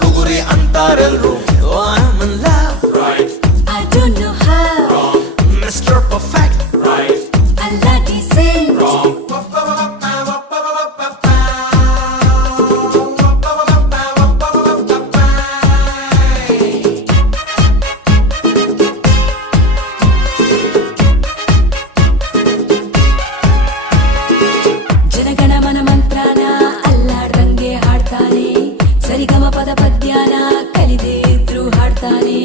ಬುಗುರಿ ಅಂತಾರೆಲ್ರು. Oh, I'm in love, right? I don't know how. Wrong. Mr. Perfect, right? Allah decent. Wrong. ಜನಗಣ ಮನ ಮಂತ್ರನ ಅಲ್ಲಾಡ್ದಂಗೆ ಹಾಡ್ತಾನೆ, ಸರಿಗಮ ಪದ ಪದ್ಯನ ಕಲಿದೇ ಇದ್ರು ಹಾಡ್ತಾನೆ.